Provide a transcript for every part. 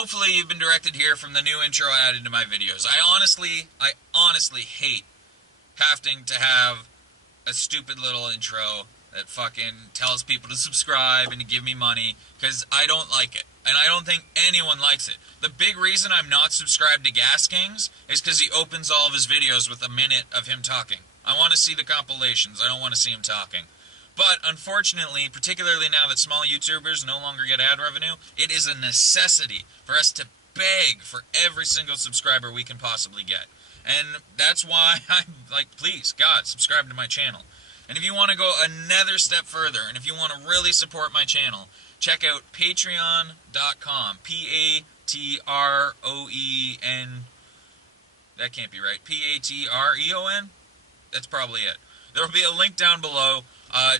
hopefully you've been directed here from the new intro I added to my videos. I honestly hate having to have a stupid little intro that fucking tells people to subscribe and to give me money, because I don't like it. And I don't think anyone likes it. The big reason I'm not subscribed to Gas Kings is because he opens all of his videos with a minute of him talking. I want to see the compilations. I don't want to see him talking. But unfortunately, particularly now that small YouTubers no longer get ad revenue, it is a necessity for us to beg for every single subscriber we can possibly get. And that's why I'm like, please, God, subscribe to my channel. And if you want to go another step further, and if you want to really support my channel, check out patreon.com. P-A-T-R-O-E-N. That can't be right. P-A-T-R-E-O-N? That's probably it. There will be a link down below.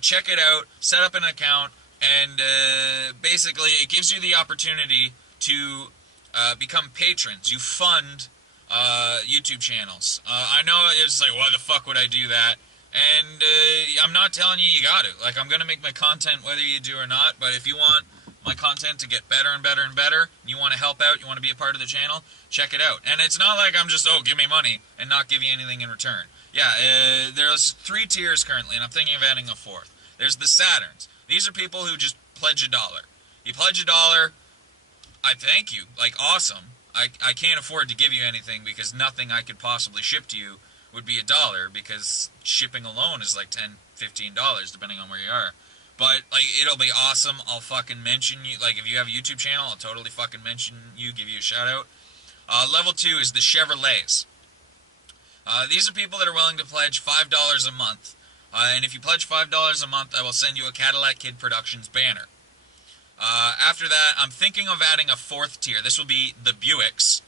Check it out, set up an account, and basically it gives you the opportunity to become patrons. You fund YouTube channels. I know it's like, why the fuck would I do that? And I'm not telling you you got to. Like, I'm going to make my content whether you do or not, but if you want my content to get better and better and better, and you want to help out, you want to be a part of the channel, check it out. And it's not like I'm just, oh, give me money and not give you anything in return. Yeah, there's 3 tiers currently, and I'm thinking of adding a 4th. There's the Saturns. These are people who just pledge $1. You pledge $1, I thank you. Like, awesome. I can't afford to give you anything because nothing I could possibly ship to you would be $1, because shipping alone is like $10, $15, depending on where you are. But, like, it'll be awesome. I'll fucking mention you. Like, if you have a YouTube channel, I'll totally fucking mention you, give you a shout-out. Level 2 is the Chevrolets. These are people that are willing to pledge $5 a month. And if you pledge $5 a month, I will send you a Cadillac Kid Productions banner. After that, I'm thinking of adding a 4th tier. This will be the Buicks.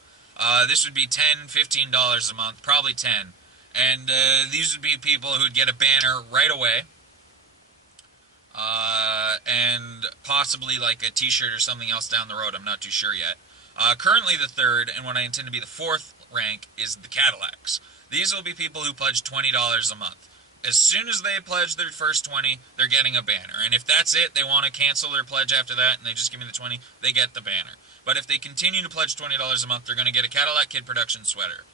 This would be $10, $15 a month, probably 10. And these would be people who would get a banner right away. And possibly like a t-shirt or something else down the road. I'm not too sure yet. Currently the 3rd, and what I intend to be the 4th rank, is the Cadillacs. These will be people who pledge $20 a month. As soon as they pledge their first 20, they're getting a banner. And if that's it, they want to cancel their pledge after that, and they just give me the 20, they get the banner. But if they continue to pledge $20 a month, they're going to get a Cadillac Kid Production sweater.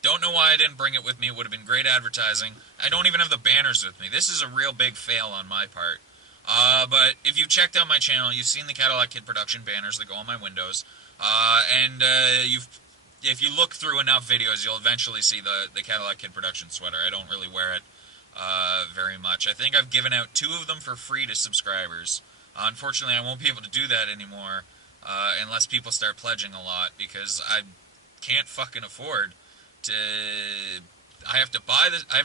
Don't know why I didn't bring it with me. It would have been great advertising. I don't even have the banners with me. This is a real big fail on my part. But if you've checked out my channel, you've seen the Cadillac Kid Production banners that go on my windows. If you look through enough videos, you'll eventually see the Cadillac Kid Production sweater. I don't really wear it very much. I think I've given out 2 of them for free to subscribers. Unfortunately, I won't be able to do that anymore unless people start pledging a lot, because I can't fucking afford to. I have to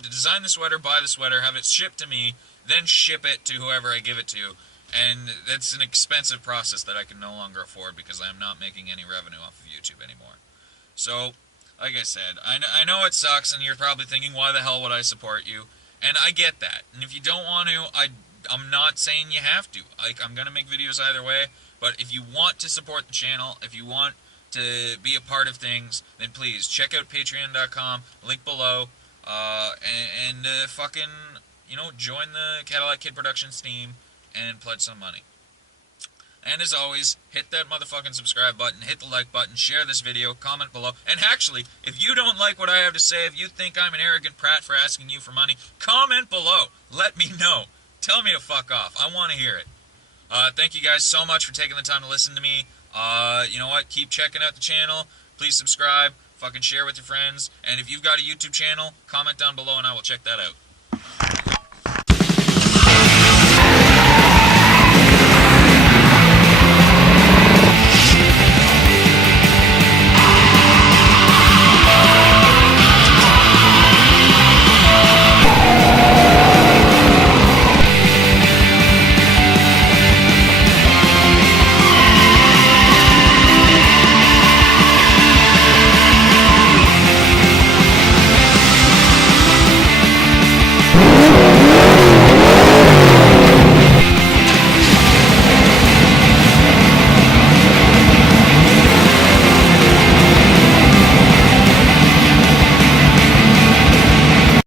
design the sweater, buy the sweater, have it shipped to me, then ship it to whoever I give it to, and that's an expensive process that I can no longer afford because I am not making any revenue off of YouTube anymore. So, like I said, I know it sucks, and you're probably thinking, why the hell would I support you? And I get that. And if you don't want to, I'm not saying you have to. Like, I'm going to make videos either way, but if you want to support the channel, if you want to be a part of things, then please check out patreon.com, link below, and fucking, you know, join the Cadillac Kid Productions team and pledge some money. And as always, hit that motherfucking subscribe button, hit the like button, share this video, comment below. And actually, if you don't like what I have to say, if you think I'm an arrogant prat for asking you for money, comment below. Let me know. Tell me to fuck off. I want to hear it. Thank you guys so much for taking the time to listen to me. You know what? Keep checking out the channel. Please subscribe. Fucking share with your friends. And if you've got a YouTube channel, comment down below and I will check that out.